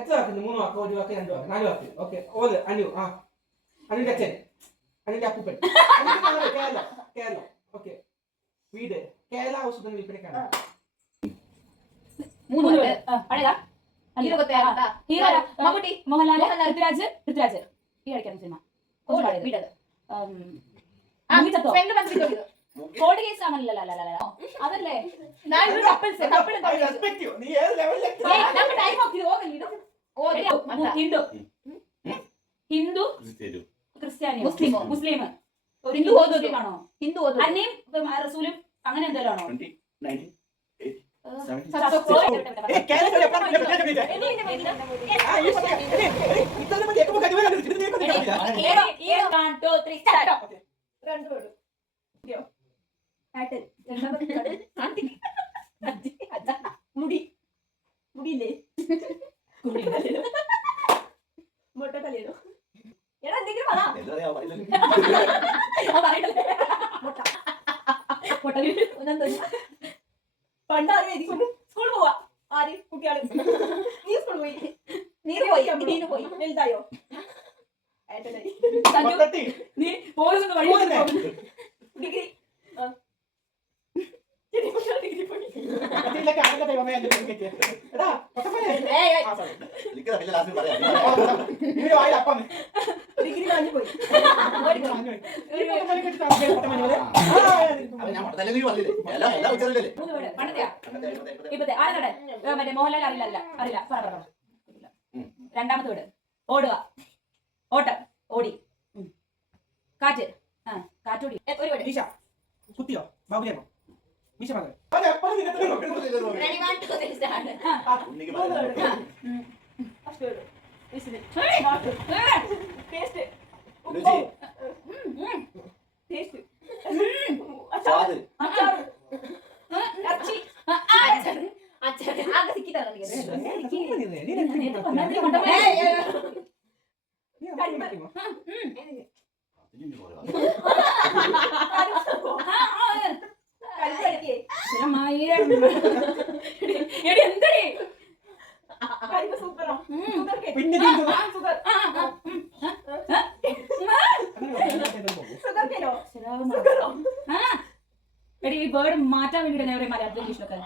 എത്ര വാക്കുണ്ട്? 3 വാക്ക്, 1 വാക്ക്, 2 വാക്ക്, 4 വാക്ക്. ഓക്കെ. ഓല് അനു. അനുവിന്റെ അച്ഛൻ, അനുവിന്റെ അപ്പൂപ്പൻ. കേരളം. ഓക്കെ. വീട് കേരള ഔഷധ വിൽപ്പനക്കാണ്. 3 വേർഡ്. പഴയതാ? ഹീറോ മമ്മൂട്ടി, മോഹൻലാൽ, പൃഥ്വിരാജ്. ഈ കളിക്കുന്ന സിനിമ വീടത്. കോൾഡ് കേസ് ആണല്ലോ. അതല്ലേ ഹിന്ദു ക്രിസ്ത്യാനി മുസ്ലിം ആണോ? ഹിന്ദു അന്നയും റസൂലും അങ്ങനെ എന്തെങ്കിലും ആണോ? മുടിയില്ലേ? മുട്ടക്കല്ലേനോ? എടാ എന്തെങ്കിലും പണ്ടാരും സ്കൂളിൽ പോവാ. ആര്? കുട്ടികള്. നീ സ്കൂളിൽ പോയി. നീ പോയി വലുതായോ? നീ ഡിഗ്രി കാഞ്ഞു പോയി. മോഹൻലാൽ അറിയില്ല. രണ്ടാമത്തെ വീട് ഓടുക, ഓട്ടം, ഓടി, കാറ്റ്. കാറ്റോടി. ഒരു വീട് കുത്തിയോ? ബാബുലിയാണോ? മീശ മകൻ. ഈ വേർഡ് മാറ്റാൻ വേണ്ടിട്ട് ഞാൻ മലയാളത്തിൽ ഇംഗ്ലീഷിലൊക്കെ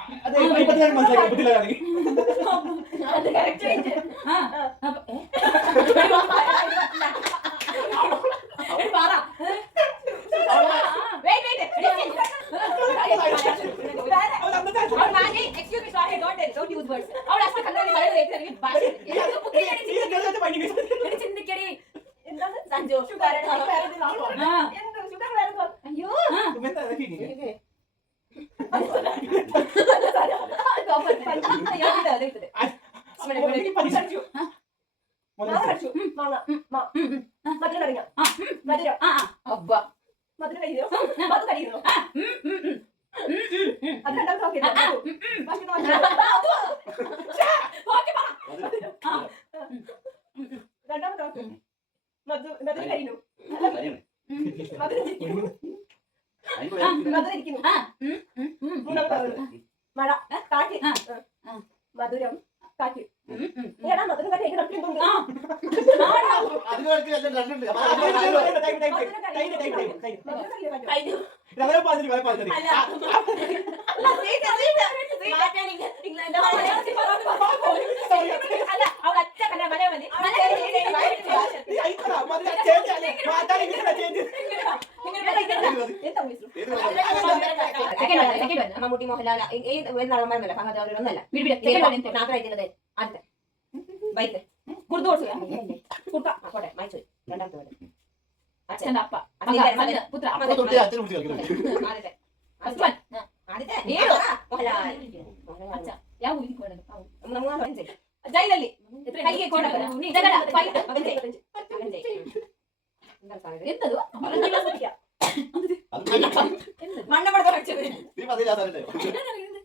മഴ, കാറ്റ്, മധുരം, കാറ്റ്. ഏടാ മധുരം കാറ്റ് മമ്മൂട്ടി, മോഹൻലാൽ നടന്മാരൊന്നല്ല. അങ്ങനത്തെ മാത്രമായിട്ടുള്ളത് ആദ്യത്തെ ബൈക്ക് പോട്ടെ. മൈസൂർ. രണ്ടാമത്തെ വീട് അച്ഛൻ്റെ അപ്പ പുത്ര. ജയിലല്ലേ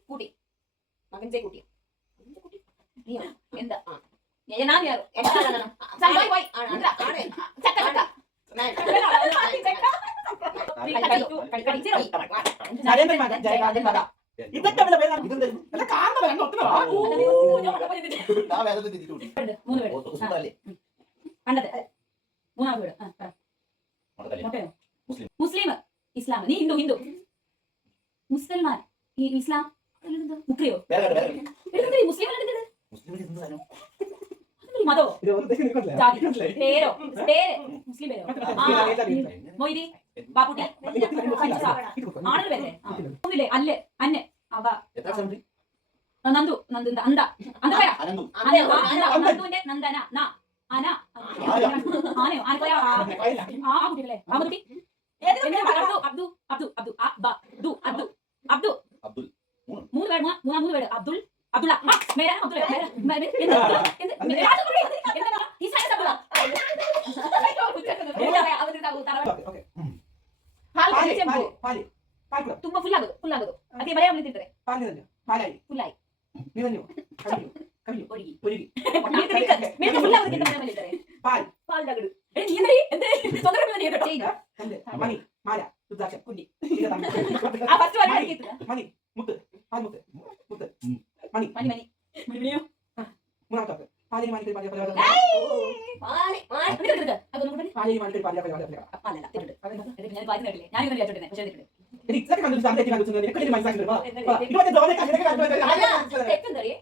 കൂട്ടി മകൻജെ കൂട്ടി എന്താ ഇതൊക്കെ ഞാൻ വേദത്തിൽ തിരിച്ചു കൂട്ടി. മൂന്ന് വേട് മുസ്ലിമല്ലേ? പണ്ടത്തെ മൂന്നാമത് വേട് മതത്തല്ലേ? മുട്ടയോ മുസ്ലിം. മുസ്ലിം ഇസ്ലാം നീ ഹിന്ദു ഹിന്ദു മുസൽമാൻ ഈ ഇസ്ലാം മുക്രിയോ വേറെ കേട്ടോ, വേറെ കേട്ടോ. മുസ്ലിം മുസ്ലിമിന് എന്ത് സാധനം? മതോ ഇത് ഒന്നും നിൽക്കുന്നില്ല. ജാതി മനസ്സിലായി? പേരോ പേര് മുസ്ലിം പേരോ മൊയ്തി ബാപ്പുട്ടി ആണുങ്ങൾ പേരല്ലേ ഒന്നില്ലേ അല്ല് അന്ന് അവ എത്ര അക്ഷരമുണ്ട്? നന്ദു നന്ദു അന്ത അന്തപ്പയ അനന്തു. നന്ദുവിന്റെ നന്ദന ന അന ആനയോ ആനക്കോയ ആ കുട്ടികളെ ആ കുട്ടി അബ്ദു അബ്ദു അബ്ദു അബ്ദു അബ്ദു അബ്ദു അബ്ദു അബ്ദുൽ. മൂന്ന് പേര് മൂന്ന് പേര് അബ്ദുൽ അബ്ദുള്ള മേരാ അബ്ദുള്ള ಓಕೆ ಪಾಲಿ ಪಾಲಿ ತುಂಬಾ ಫುಲ್ ಆಗೋದು ಅದಕ್ಕೆ ಬರೆಯ ತಿಂತಾರೆ ಪಾಲಿ ಪಾಲಾಯಿ ಫುಲ್ ಆಗಿ ನೀವು ನೀವು ಕವಿಯು ಕವಿಯು ಒರಿಗಿ ಒರಿಗಿ ಮಿಲ್ಕ ಫುಲ್ ಆಗೋದಕ್ಕೆ ಬರೆಯ ಹೇಳ್ತಾರೆ പാൽ തകിട് നീ എന്ത് ತೊಂದರೆ ಬಂದ್ರೆ ಏನು ചെയ്ത ತಂದೆ ಮನಿ ಮಾಲ ರುದ್ರಾಕ್ಷ ಕುಂಡಿ ಈಗ ತಂದೆ ಆ ಫಸ್ಟ್ ವರ್ ಹೇಳಿತ್ತು ಮನಿ ಮುತ್ತು ಪಾಲ್ ಮುತ್ತು ಮುತ್ತು ಮನಿ ಮನಿ ಮನಿ ಮನಿಯೋ ಮೂನಾಮത്തെ പാലി മണി പാലി പാലി പാല് ಅದೊಂದು ಕೊಡಿ പാലി മണി പാലി പാലി പാലി ಅಪ್ಪ ಅಲ್ಲ ತಿರುಡು ಅದಕ್ಕೆ ನಾನು ಬಾಯಿ ನಡಲಿ ನಾನು ಇದನ್ನ ಹೇಳ್ತಿದ್ದೇನೆ ಖುಷಿ ಆಗಿರುತ್ತೆ എനിക്ക് ഇതൊക്കെ കണ്ടു സാധനം കണ്ടു നിനക്ക് ഇതിന് മനസ്സിലാക്കി ഇതുപോലെ തോന്നെ കണ്ടിട്ട് കണ്ടു തെറ്റെന്തറി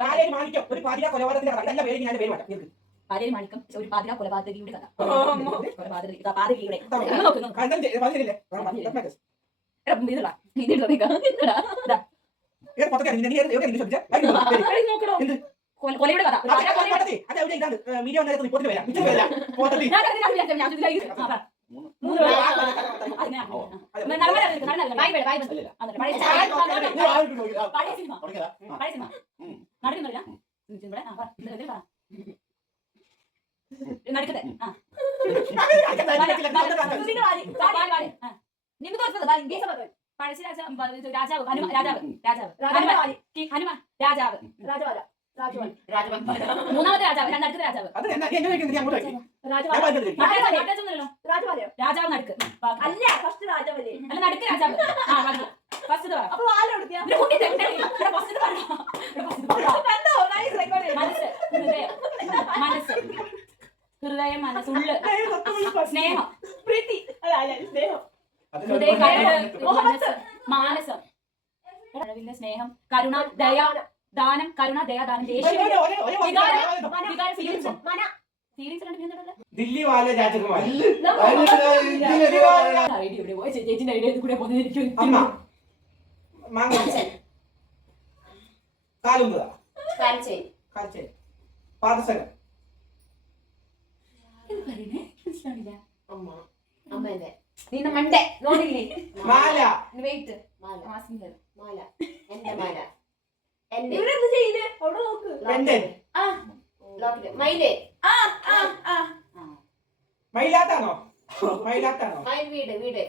പാലി മാണിക്കം ഒരു പാതിര കൊലപാതകത്തിന്റെ കഥ എല്ലാ പേര് ഞാൻ പേര് മാറ്റാം നിനക്ക് പാലയിൽ മാണിക്കം ഒരു പാതിര കൊലപാതകിയുടെ കഥ കൊലപാതക പാതകിയുടെ നോക്കുന്നു കണ്ടം പറഞ്ഞില്ലേ ഇതുള്ള ഇതിടാ ഏത് പത്തക്കെ നീ എവിടെ ഇംഗ്ലീഷ് പഠിച്ചാ നോക്കണോ കൊലയുടെ കഥ അതെ ഇതാണ് മീഡിയ വന്നേരത്ത് റിപ്പോർട്ടിന് വരാം മിച്ചം വരാം പോത്തട്ടി നടക്കട്ടെ നിಮ್ಗೆ ತೋರಿಸ್ತದ പഴശ്ശി രാജാവ് ഹനുമാൻ രാജാവ് മൂന്നാമത്തെ രാജാവ് രണ്ടാമത്തെ രാജാവ് അത് എന്നാ എങ്ങനെ ഞാൻ അങ്ങോട്ട് രാജാവ് നടുക്ക് അല്ല ഫസ്റ്റ് രാജാവല്ലേ അല്ല നടുക്ക് രാജാവ് ഫസ്റ്റ് അപ്പൊ വാലെടുത്തിയ മനസ്സ് മനസ്സ് ഹൃദയം മനസ്സുള്ള് സ്നേഹം പ്രീതി അല്ല സ്നേഹം ഹൃദയം മനസ്സ് മാനസം കഴിവിന്റെ സ്നേഹം കരുണ ദയ ദാനം കരുണ ദയ ദാനം ദേഷ്യം ഫീലിംഗ്സ് ഫീലിംഗ്സ് കണ്ടു ദില്ലി വാല രാജകുമാർ ഐഡിയ പോയി ചേച്ചിന്റെ ഐഡിയ കൂടെ പോകുന്നതായിരിക്കും അമ്മ മാങ്ങ കാലുമ്പ കാൽച്ചേ പാദസരം നിന്ന മണ്ടേ നോടില്ലേ മാല വെയിറ്റ് മാല എന്റെ മാല ഇവരെന്ത് ചെയ്യുന്നേ അവിടെ നോക്ക് പെൻഡൻ മയിലേ മയിലാട്ടാണോ മയിലാട്ടാണോ വീട് വീട്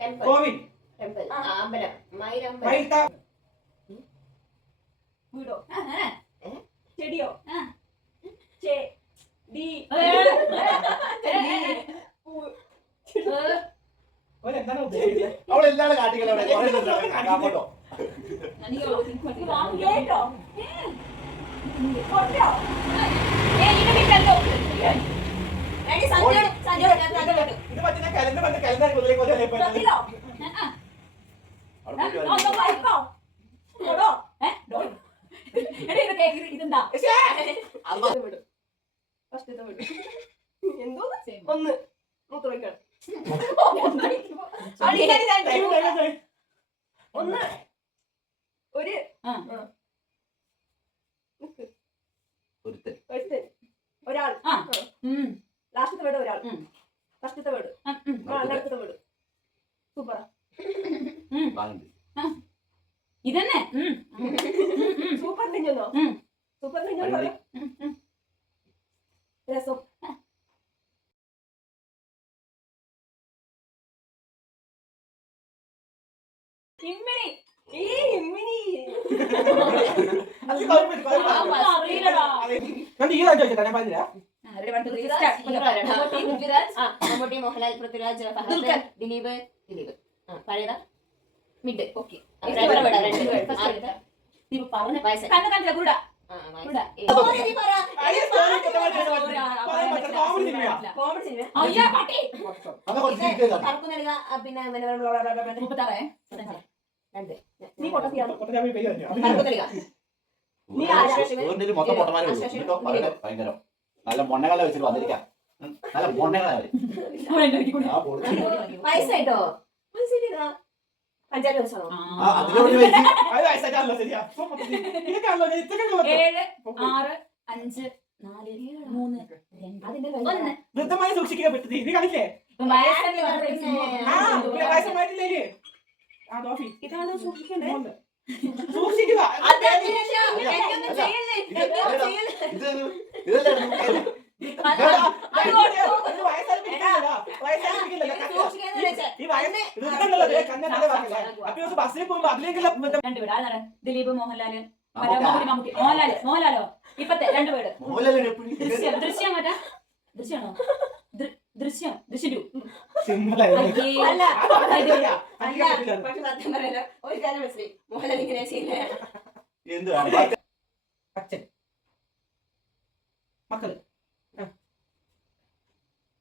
ടെമ്പിൾ കോവിൽ ടെമ്പിൾ അമ്പലം മയിലമ്പലം മയിൽത്താ വീടോ ചെടിയോ ചെടി എന്താണ് ഉദ്ദേശിക്കുന്നത് അവളെന്താണ് കാട്ടികളെ കാപ്പോട്ടോ കേട്ടോ ഇത് പറ്റുന്ന കലണ്ട് പണ്ട് കലണ്ടാണ് മുതലേ പോലെ ഇതെന്താ എന്തോ ഒന്ന് മൂത്രമൊഴിക്കണം ഒന്ന് ഒരു ഒരാൾ ലാസ്റ്റത്തെ വീട് ഒരാൾ ഫസ്റ്റത്തെ വീട് അടുത്തത്തെ വീട് സൂപ്പറാ ഇതന്നെ സൂപ്പർ നിഞ്ഞോ സൂപ്പർ നിഞ്ഞോ രസം ഇമ്മിണി ഇമ്മിണി മമ്മൂട്ടി മോഹൻലാൽ പൃഥ്വിരാജ് ഫഹദ് ദിലീപ് പഴയതാ മിഡ് ഓക്കെ ഇവിടെ. story നീ പറ. അയ്യോ, story കുറ്റമായിട്ട് story പറയാൻ ആ, പറയാൻ പറ്റില്ല. comedy സിനിമയാ. കോമഡി സിനിമ അയ്യോ, പട്ടി. അന്ന് കുറച്ച് ചിരിക്കുക കറുപ്പ് നൽകുക പിന്നെ 36, 35. രണ്ട് നീ പൊട്ടത്തിയാണ് അപ്പോൾ ഞാൻ പേര് പറഞ്ഞു. കറുപ്പ് നൽകുക നീ ആരാ? വീട്ടിൽ മൊത്തം പൊട്ടന്മാരെ വിളിച്ചു. എന്നിട്ടോ വളരെ ഭയങ്കരം നല്ല മൊണ്ണകളെ വെച്ചിട്ട് വന്നിരിക്കാം. നല്ല മൊണ്ണകളെ അവര്. അവിടെ ഉണ്ടാക്കി കൊടു. ആ പൊളിച്ച്. വയസ്സായിട്ടോ പഞ്ചായത്ത് ദിവസമാണോ ആ അതിലോട്ട് വെച്ച് അത് വയസ്സായിട്ടാണല്ലോ ശരിയാ. അപ്പോൾ മൊത്തത്തിൽ ഇതൊക്കെയാണല്ലോ ഞാൻ ഇത്രയൊക്കെ ഉള്ളത്. 7, 6, 5, 4, 3, 2, അതിന്റെ 1. വൃദ്ധമായി സൂക്ഷിക്കാൻ പറ്റുന്നത് നീ കാണില്ലേ? ഇപ്പം വയസ്സല്ലേ ആ, പിന്നെ വയസ്സമായിട്ടില്ലേ? ആ, ദോഫി. ഇതാണ് സൂക്ഷിക്കണ്ടേ മോള്. സൂക്ഷിക്കുക. എനിക്കൊന്നും ചെയ്യല്ലേ എനിക്കൊന്നും ചെയ്യല്ലേ ഇതല്ലായിരുന്നു ഇത് വയസ്സായിട്ടിരിക്കില്ലല്ലോ. വയസ്സായിട്ടിരിക്കില്ലല്ലോ. സൂക്ഷിക്കാന്ന് വെച്ചാൽ ഈ വയസ്സ് ഇതുണ്ടല്ലോ, ദേ കണ്ണന്റെ വാക്കല്ലേ. അപ്പോൾ ദിവസം ബസ്സിൽ പോകുമ്പോ അതിലേക്കുള്ള രണ്ട് വീട് ആരാണ്? ദിലീപ്, മോഹൻലാല്, മമ്മൂട്ടി. മോഹൻലാലോ ഇപ്പത്തെ രണ്ട് വീട്. ദൃശ്യം മറ്റാ ദൃശ്യാണോ? ദൃശ്യം 2. സിമ്പിൾ ആയിരുന്നു. അല്ല അല്ല അല്ല പക്ഷെ സത്യം പറയല്ലോ ഒരു കാര്യം മനസ്സിലായി മോഹൻലാൽ ഇങ്ങനെ ചെയ്യില്ലേ എന്ത് വേണം അച്ഛൻ മക്കള്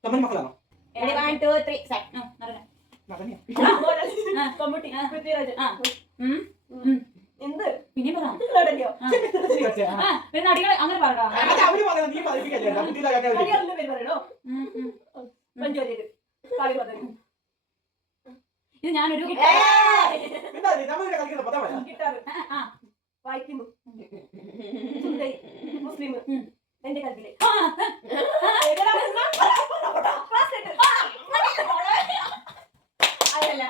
തൊമ്മൻ മക്കളാണോ? 1 2 3 set മകനെയാ? മമ്മൂട്ടി പൃഥ്വിരാജ് എന്ത് പിന്നെ പറ. നടനോ പിന്നെ നടികളെ അങ്ങനെ പറടാ. അത് അവര് പറയുന്നത് നീ പഠിപ്പിക്കല്ലേ? മലയാളത്തിലെ പേര് പറയണോ മഞ്ജു വാര്യര് കാളി പറഞ്ഞു ഇത് ഞാനൊരു എന്താ നമ്മളിവിടെ കളിക്കുന്ന പദമല്ല. ഗിറ്റാർ വായിക്കുന്നു സുന്ദരി മുസ്ലിം എന്റെ കൽവിലെ അതല്ല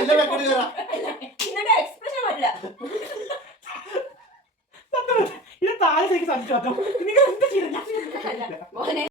എല്ലാം വെക്കടി കയറാം ഇന്നത്തെ എക്സ്പ്രഷൻ പറ്റില്ല ഇത് താഴെ സംശയം നിങ്ങൾ എന്ത് ചെയ്തില്ല? അല്ല മോനെ